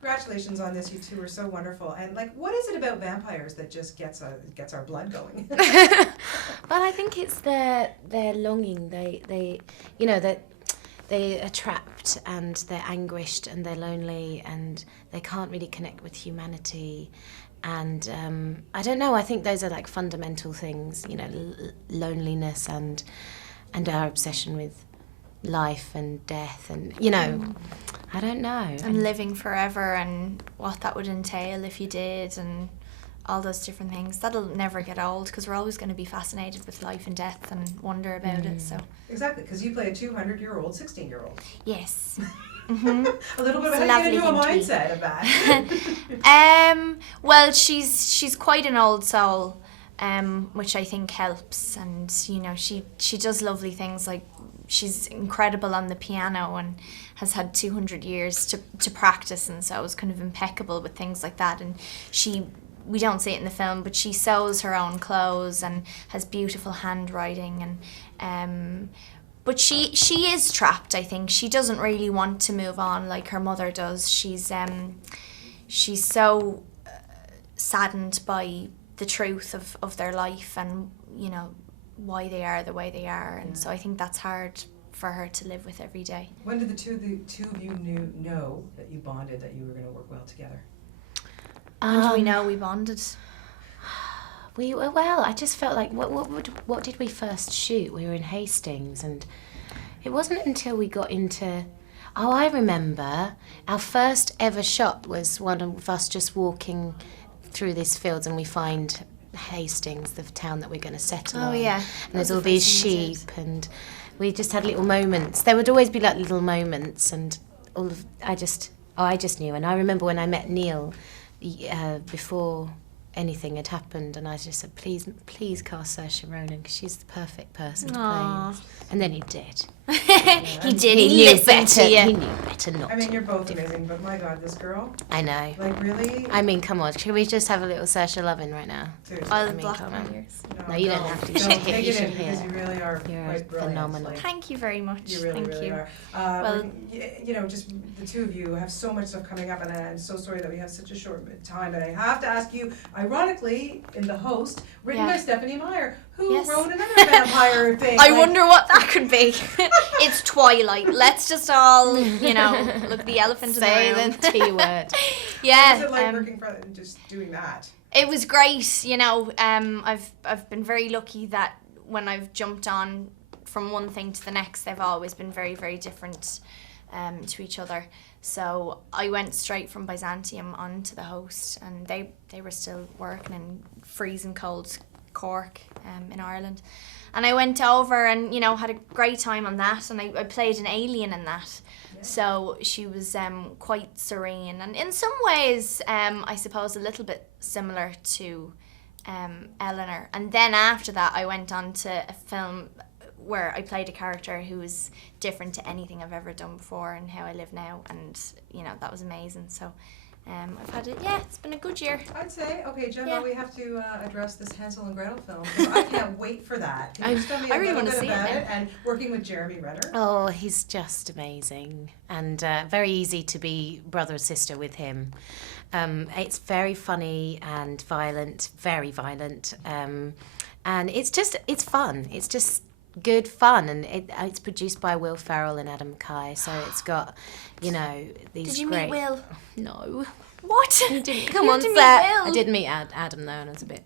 Congratulations on this. You two are so wonderful. And like, what is it about vampires that just gets our blood going? Well, I think it's their longing. They you know, that they are trapped and they're anguished and they're lonely and they can't really connect with humanity. And I don't know, I think those are like fundamental things, you know, loneliness and our obsession with life and death and, you know, I don't know. And living forever and what that would entail if you did and all those different things. That'll never get old because we're always going to be fascinated with life and death and wonder about it. So Exactly, because you play a 200-year-old 16-year-old. yes. A little bit of how to get into a mindset of that. Well, she's quite an old soul, which I think helps. And you know, she does lovely things, like she's incredible on the piano and has had 200 years to practice, and so is kind of impeccable with things like that. And we don't see it in the film, but she sews her own clothes and has beautiful handwriting. And but she is trapped. I think she doesn't really want to move on like her mother does. She's so saddened by the truth of their life and, you know, why they are the way they are. And so I think that's hard for her to live with every day. When did the two of you know that you bonded, that you were going to work well together? And we know we bonded. We were, well, I just felt like, what did we first shoot? We were in Hastings, and it wasn't until we got into, I remember, our first ever shot was one of us just walking through these fields and we find Hastings, the town that we're going to settle on. Oh, yeah. And there's all these sheep, and we just had little moments. There would always be like little moments, and I just knew. And I remember when I met Neil, before anything had happened, and I just said, please cast Saiorse Ronan, because she's the perfect person to play this. And then he did. He did. He knew listened to you. He knew better not. I mean, you're both amazing, but my God, this girl. I know. Like, really? I mean, come on. Can we just have a little Saiorse loving right now? Seriously. I'll I mean, block come my on. ears. No, you don't have to. You should Don't hear. take You it should in, because you hear. really are You're quite brilliant. phenomenal. Like, Thank you very much. you really, Thank really you. are. Well, you know, just the two of you have so much stuff coming up, and I'm so sorry that we have such a short time, but I have to ask you, ironically, in The Host, written by Stephanie Meyer, who wrote another vampire thing. I wonder what that could be. It's Twilight. Let's just all, you know, look the elephant in the room. Say the T word. Yeah. What was it like working for and just doing that? It was great, you know. I've been very lucky that when I've jumped on from one thing to the next, they've always been very, very different to each other. So I went straight from Byzantium onto The Host, and they were still working in freezing cold Cork in Ireland. And I went over and, you know, had a great time on that, and I played an alien in that. Yeah. So she was quite serene, and in some ways, I suppose, a little bit similar to Eleanor. And then after that, I went on to a film where I played a character who was different to anything I've ever done before and how I live now, and, you know, that was amazing. So I've had it, it's been a good year. I'd say, okay, Gemma, we have to address this Hansel and Gretel film, because I can't wait for that. Can you just tell me a little bit about it, and working with Jeremy Renner? Oh, he's just amazing, and very easy to be brother and sister with him. It's very funny and violent, very violent, and it's fun. It's just good fun, and it's produced by Will Ferrell and Adam McKay, so it's got, you know, these Did you great... meet Will? No. What? He didn't come on set. I did meet Adam though, and I was a bit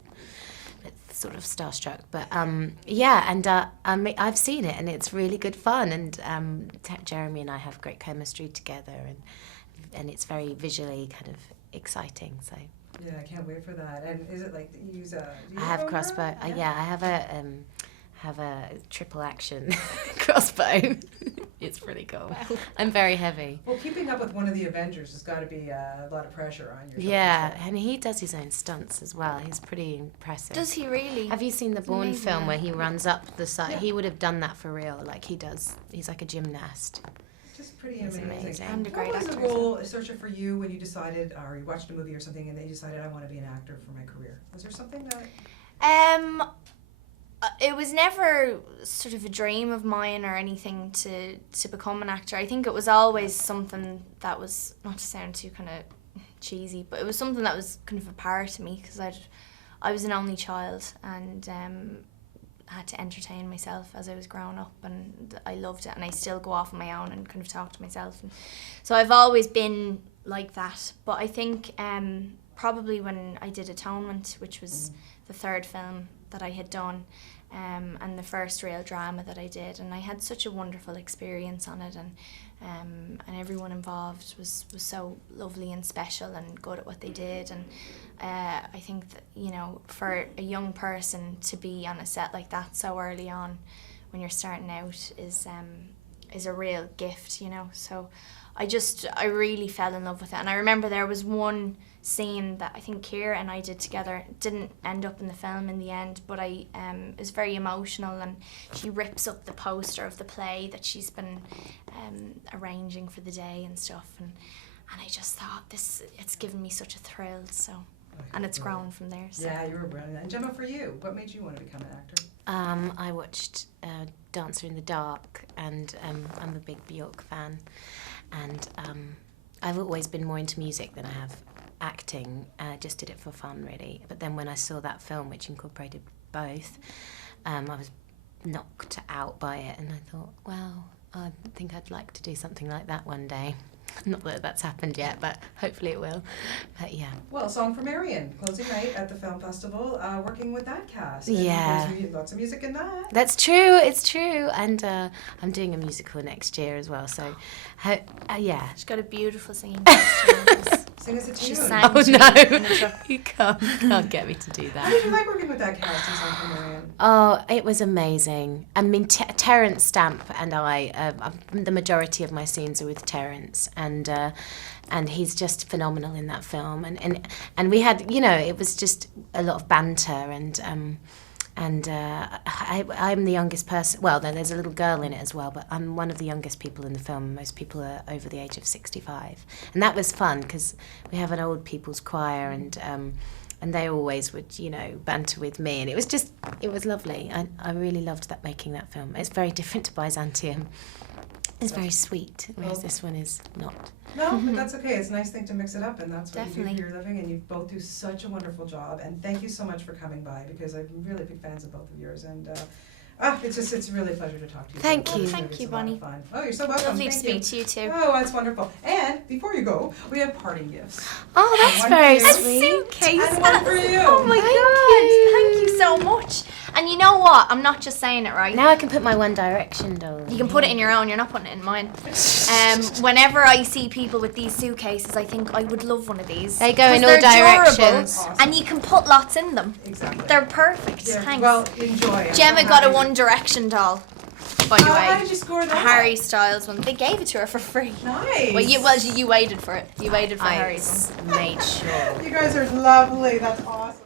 sort of starstruck, but I've seen it, and it's really good fun, and Jeremy and I have great chemistry together, and it's very visually kind of exciting, so. Yeah, I can't wait for that. And is it like you use a... I have crossbow. I have a triple action crossbow. It's pretty cool. Wow. I'm very heavy. Well, keeping up with one of the Avengers has got to be a lot of pressure on your shoulders. Yeah, and he does his own stunts as well. He's pretty impressive. Does he really? Have you seen the Bourne film where he runs up the side? Yeah. He would have done that for real, like he does. He's like a gymnast. Just pretty He's amazing. And a great what was actor. the role, Saoirse, for you when you decided, or you watched a movie or something, and then you decided, I want to be an actor for my career? Was there something that... It was never sort of a dream of mine or anything to become an actor. I think it was always something that was, not to sound too kind of cheesy, but it was something that was kind of a part of me, because I was an only child, and had to entertain myself as I was growing up, and I loved it, and I still go off on my own and kind of talk to myself, and so I've always been like that. But I think probably when I did Atonement, which was the third film that I had done, and the first real drama that I did, and I had such a wonderful experience on it, and everyone involved was so lovely and special and good at what they did, and I think that, you know, for a young person to be on a set like that so early on when you're starting out is a real gift, you know. So I really fell in love with it, and I remember there was one scene that I think Keira and I did together. It didn't end up in the film in the end, but it was very emotional, and she rips up the poster of the play that she's been arranging for the day and stuff, and I just thought, it's given me such a thrill, so, and it's grown from there. So. Yeah, you were brilliant. And Gemma, for you, what made you want to become an actor? I watched Dancer in the Dark, and I'm a big Björk fan, and I've always been more into music than I have acting. Just did it for fun, really. But then when I saw that film, which incorporated both, I was knocked out by it, and I thought, wow, I think I'd like to do something like that one day. Not that that's happened yet, but hopefully it will. But yeah. Well, Song for Marion, closing night at the film festival, working with that cast. And Yeah. there's lots of music in that. That's true, it's true. And I'm doing a musical next year as well, so yeah. She's got a beautiful singing voice. Sing us a tune. She sang Oh to no, me in the truck. you can't get me to do How did that. you like working with that cast in Song for Marion? Oh, it was amazing. I mean, Terence Stamp and I, the majority of my scenes are with Terence, and he's just phenomenal in that film. And we had, you know, it was just a lot of banter, and I'm the youngest person. Well, there's a little girl in it as well, but I'm one of the youngest people in the film. Most people are over the age of 65, and that was fun because we have an old people's choir, and they always would, you know, banter with me, and it was lovely. I really loved making that film. It's very different to Byzantium. It's very sweet, whereas this one is not. No, but that's okay. It's a nice thing to mix it up, and that's what you Definitely. do for your living, and you both do such a wonderful job. And thank you so much for coming by, because I'm really big fans of both of yours. And it's really a pleasure to talk to you. Thank you. Thank It's you, a lot of Bonnie. fun. Oh, you're so welcome. Lovely to Thank speak to you too. Oh, that's wonderful. And before you go, we have parting gifts. Oh, that's One very for you. sweet. Suitcase. And one for you. Oh my God! Thank you so much. And you know what? I'm not just saying it, right? Now I can put my One Direction doll. You can put it in your own. You're not putting it in mine. Whenever I see people with these suitcases, I think I would love one of these. They go in 'Cause all they're durable, directions. Awesome. and you can put lots in them. Exactly. They're perfect. Yeah, Thanks. well, enjoy it. Gemma I'm got a happy. One Direction doll, by the How way. did you score A that? Harry Styles one. They gave it to her for free. Nice. Well, you waited for it. You waited for Harry's one. Made sure. You guys are lovely. That's awesome.